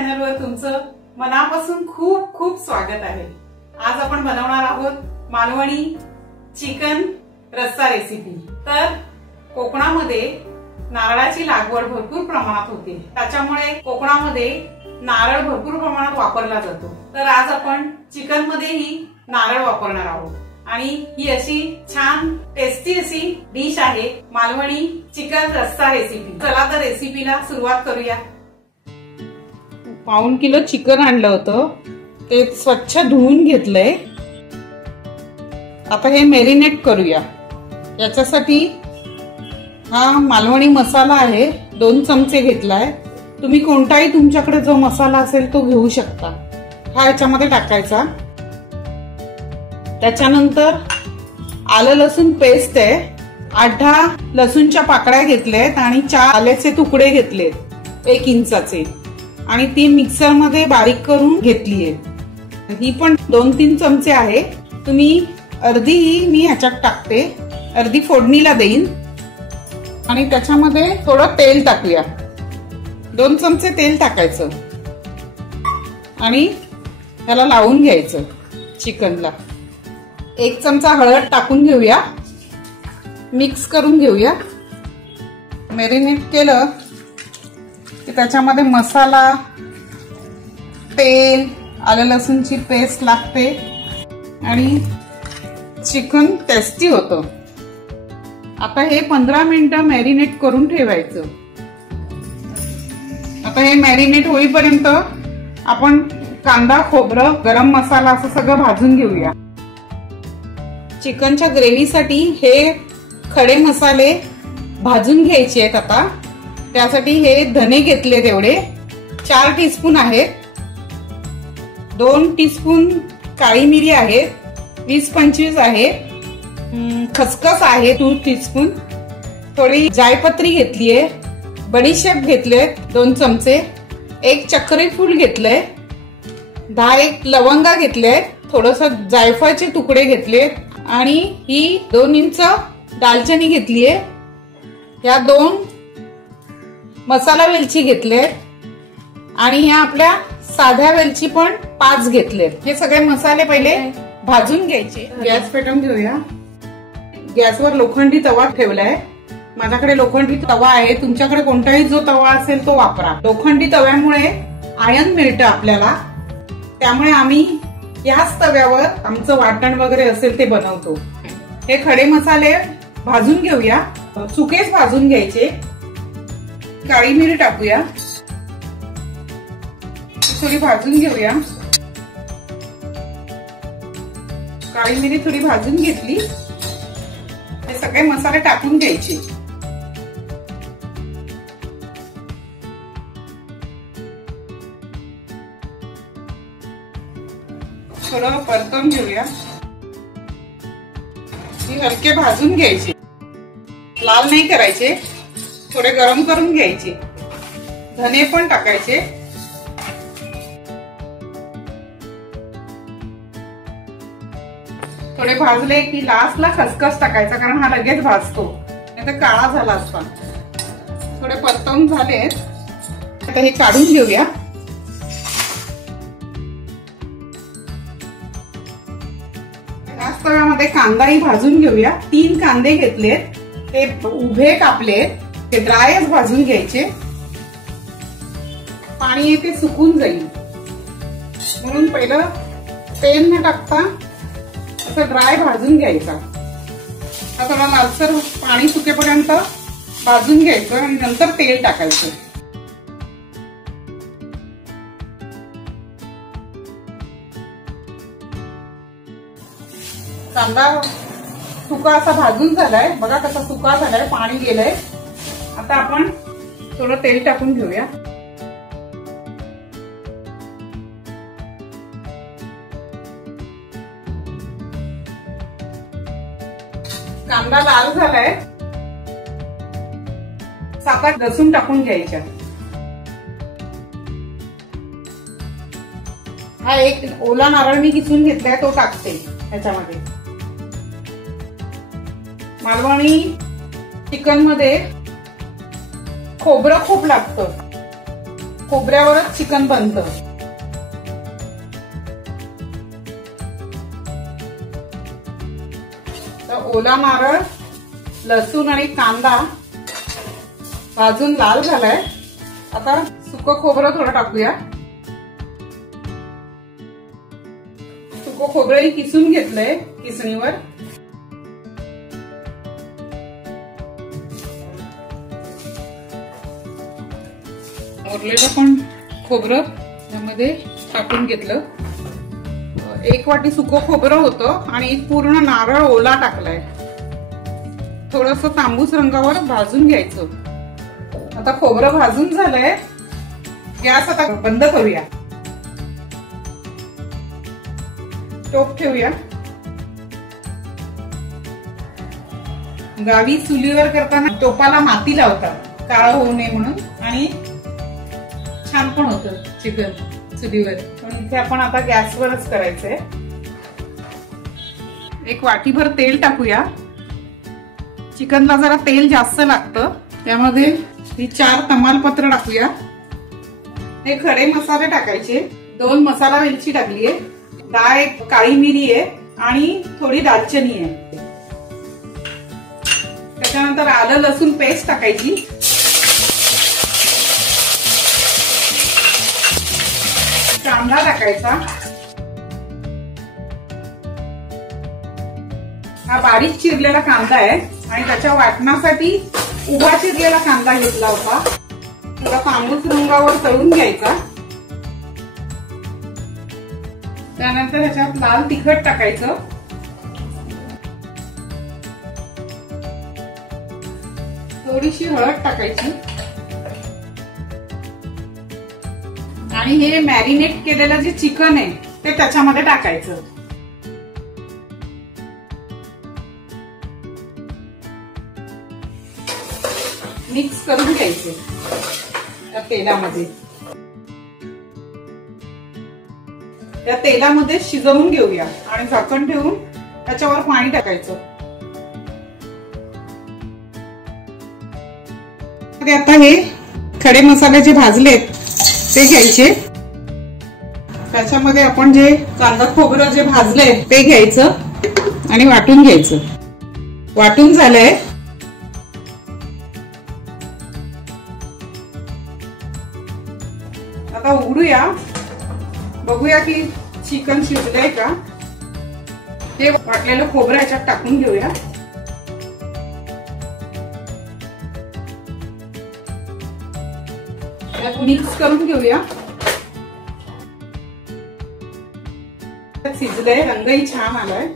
चॅनलवर तुमचं मनापासून खूप खूप स्वागत आहे। आज आपण बनवणार आहोत मालवणी चिकन रस्सा रेसिपी। तर कोकणामध्ये नारळाची लागवड भरपूर प्रमाणात होते, त्याच्यामुळे कोकणामध्ये नारळ भरपूर प्रमाणात वापरला जातो। तर आज आपण चिकन मध्येही नारळ वापरणार आहोत आणि ही अशी छान टेस्टी अशी डिश आहे मालवणी चिकन रस्सा रेसिपी। चला तर रेसिपीला सुरुवात करूया। पाऊण किलो चिकन आणलं होतं, ते स्वच्छ धुवून घेतलंय। आता हे मॅरिनेट करूया। याच्यासाठी हा मालवणी मसाला आहे, 2 चमचे घेतलाय। तुम्ही कोणताही तुमच्याकडे जो मसाला असेल तो घेऊ शकता। हा याच्यामध्ये टाकायचा। त्याच्यानंतर आलं लसूण पेस्ट आहे, 8-10 लसूणच्या पाकळ्या घेतल्यात आणि 4 आल्याचे तुकडे घेतलेत 1 इंचाचे आणि ती मिक्सर मध्ये बारीक करून घेतलीये। ही पण 2-3 चमचे आहे। तुम्ही अर्धी ही मी ह्याच्यात टाकते, अर्धी फोडणीला देईन आणि त्याच्यामध्ये थोडं तेल टाकूया। 2 चमचे तेल टाकायचं आणि त्याला लावून घ्यायचं चिकनला। 1 चमचा हळद टाकून घेऊया, मिक्स करून घेऊया। मॅरिनेट केलं की त्याच्यामध्ये मसाला, तेल, आलं लसूणची पेस्ट लागते आणि चिकन टेस्टी होतं। आता हे 15 मिनिटं मॅरिनेट करून ठेवायचं। आता हे मॅरिनेट होईपर्यंत आपण कांदा, खोबरं, गरम मसाला असं सगळं भाजून घेऊया। चिकनच्या ग्रेव्हीसाठी हे खडे मसाले भाजून घ्यायचे आहेत। आता त्यासाठी हे धने घेतले, तेवढे 4 टीस्पून आहेत। 2 टीस्पून काळी मिरी आहे, 20-25 आहे। खसखस आहे 2 टीस्पून। थोडी जायपत्री घेतलीये, बडीशेप घेतले 2 चमचे, 1 चक्री फूल घेतलंय, 10 लवंगा घेतले, थोडस जायफळचे तुकडे घेतले आणि ही 2 इंच दालचिनी घेतलीये। या 2 मसाला वेलची घेतले आणि ह्या आपल्या साध्या वेलची पण 5 घेतलेत। हे सगळे मसाले पहिले भाजून घ्यायचे। गॅस पेटवून घेऊया। गॅसवर लोखंडी तवा ठेवलाय। माझ्याकडे लोखंडी तवा आहे, तुमच्याकडे कोणताही जो तवा असेल तो वापरा। लोखंडी तव्यामुळे आयर्न मिळतं आपल्याला, त्यामुळे आम्ही याच तव्यावर आमचं वाटण वगैरे असेल ते बनवतो। हे खडे मसाले भाजून घेऊया, सुकेच भाजून घ्यायचे। काळी मिरी टाकूया, थोडी भाजून घेऊया। काळी मिरी थोडी भाजून घेतली, हे सगळे मसाले टाकून घ्यायचे। थोडं परतून घेऊया। ही हलके भाजून घ्यायचे, लाल नाही करायचे, थोडे गरम करून घ्यायचे। धने पण टाकायचे। थोडे भाजले की लास्टला खसखस टाकायचा, कारण हा लगेच भाजतो, नाही तर काळा झाला असता। थोडे परतवून झालेत, आता हे काढून घेऊया। याच तव्यामध्ये कांदाही भाजून घेऊया। 3 कांदे घेतलेत, ते उभे कापलेत, ते ड्रायच भाजून घ्यायचे। पाणी ते सुकून जाईल म्हणून पहिलं तेल न टाकता असं ड्राय भाजून घ्यायचा। थोडा लालसर पाणी सुकेपर्यंत भाजून घ्यायचं आणि नंतर तेल टाकायचं। कांदा सुका असा भाजून झालाय, बघा कसा सुका झालाय, पाणी गेलंय। आता आपण थोडं तेल टाकून घेऊया। कांदा लाल झालाय, 7-8 लसूण टाकून घ्यायच्या। हा 1 ओला नारळ मी किसून घेतलाय, तो टाकते ह्याच्यामध्ये। मालवणी चिकन मध्ये खोबरं खूप लागतं, खोबऱ्यावरच चिकन बनतं. तर ओला नारळ, लसूण आणि कांदा भाजून लाल झालाय. आता सुकं खोबरं थोडं टाकूया. सुकं खोबरं किसून घेतलंय किसणीवर. उरलेलं पण खोबरं यामध्ये टाकून घेतलं. 1 वाटी सुकं खोबरं होतं आणि पूर्ण नारळ ओला टाकलाय. थोडंसं तांबूस रंगावर भाजून घ्यायचं. आता खोबरं भाजून झालंय. गॅस आता बंद करूया. टोप ठेवूया. गावी चुलीवर करताना टोपाला माती लावतात काळं होऊ नये म्हणून, आणि छान पण होतं चिकन चुलीवर. पण इथे आपण आता गॅसवरच करायचंय. 1 वाटीभर तेल टाकूया. चिकनला जरा तेल जास्त लागतं, त्यामध्ये ही 4 तमालपत्र टाकूया. हे खडे मसाले टाकायचे. 2 मसाला वेलची टाकलीये, 10 काळी मिरी आहे आणि थोडी दालचिनी आहे. त्याच्यानंतर आलं लसूण पेस्ट टाकायची. कांदा टाकायचा. हा बारीक चिरलेला कांदा आहे आणि त्याच्या वाटणासाठी उभा चिरलेला कांदा घेतला होता. थोडा तांबूस रंगावर तळून घ्यायचा. त्यानंतर ह्याच्यात लाल तिखट टाकायचं. थोडीशी हळद टाकायची आणि हे मॅरिनेट केलेलं जे चिकन आहे ते त्याच्यामध्ये टाकायचं. मिक्स करून घ्यायचे त्या तेलामध्ये. त्या तेलामध्ये शिजवून घेऊया आणि झाकण ठेवून त्याच्यावर पाणी टाकायचं. आता हे खडे मसाले जे भाजलेत ते घ्यायचे. त्याच्यामध्ये आपण जे कांदा खोबरं जे भाजलंय ते घ्यायचं आणि वाटून घ्यायचं. वाटून झालंय. आता उघडूया, बघूया की चिकन शिजलंय का. हे वाटलेलं खोबरं याच्यात टाकून घेऊया. मिक्स करून घेऊया. शिजलंय, रंगही छान आलाय.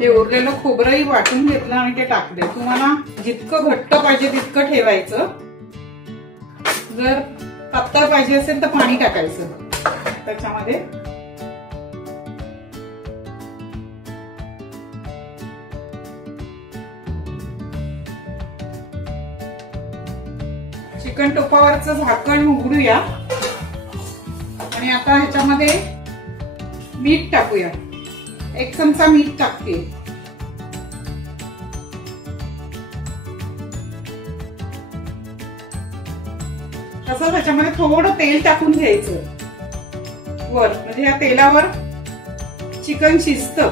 हे उरलेलं खोबरंही वाटून घेतलं आणि ते टाकले. तुम्हाला जितकं घट्ट पाहिजे तितकं ठेवायचं. जर पातळ पाहिजे असेल तर पाणी टाकायचं त्याच्यामध्ये. चिकन टोपावरचं झाकण उघडूया आणि आता ह्याच्यामध्ये मीठ टाकूया. 1 चमचा मीठ टाकते. तसंच ह्याच्यामध्ये थोडं तेल टाकून घ्यायचं वर, म्हणजे या तेलावर चिकन शिजतं.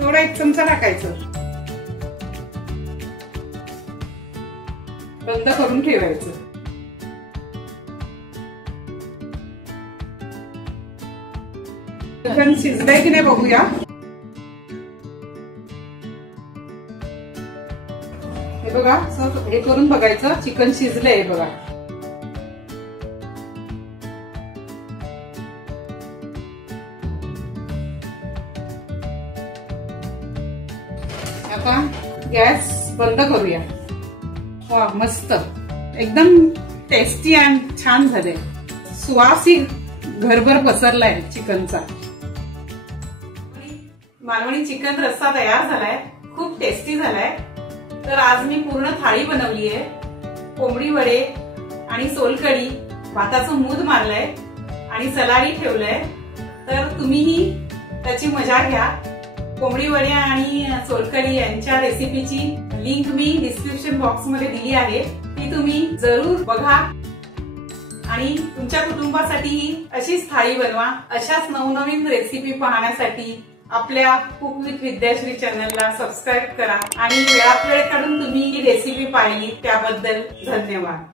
थोडं 1 चमचा टाकायचं. बंद करून ठेवायचं. चिकन शिजलंय की नाही बघूया. हे बघा, हे करून बघायचं चिकन शिजलंय बघा. आता गॅस बंद करूया. वा, मस्त एकदम टेस्टी आणि छान झाले. सुवासही घरभर पसरलाय चिकनचा. मालवणी चिकन रस्सा तयार झालाय. खूप टेस्टी झालाय. तर आज मी पूर्ण थाळी बनवली आहे. कोंबडी वडे आणि सोलकढी, भाताचं मूद मारलंय आणि सलाडी ठेवलंय. तर तुम्हीही त्याची मजा घ्या. कोंबडी वडे आणि सोलकढी यांच्या रेसिपीची लिंक मी डिस्क्रिप्शन बॉक्स मध्ये दिली आहे. ती ती तुम्ही जरूर बघा आणि तुमच्या कुटुंबासाठीही अशीच थाळी बनवा। अशाच नवनवीन रेसिपी पाहण्यासाठी आपल्या कुक विथ विद्याश्री चॅनलला सबस्क्राईब करा आणि वेळात वेळ काढून तुम्ही ही रेसिपी पाहिली त्याबद्दल धन्यवाद।